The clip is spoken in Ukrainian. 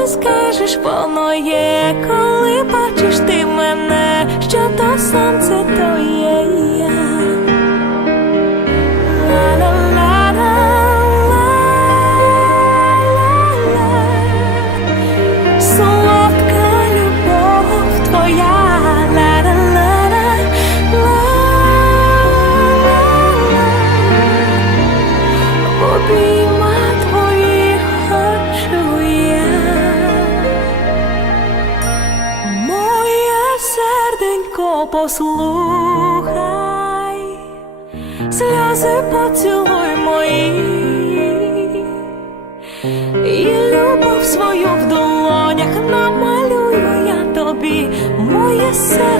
Ти скажеш, воно є, коли бачиш ти мене, послухай, сльози поцілуй мої, і любов свою в долонях намалюю я тобі, моє серце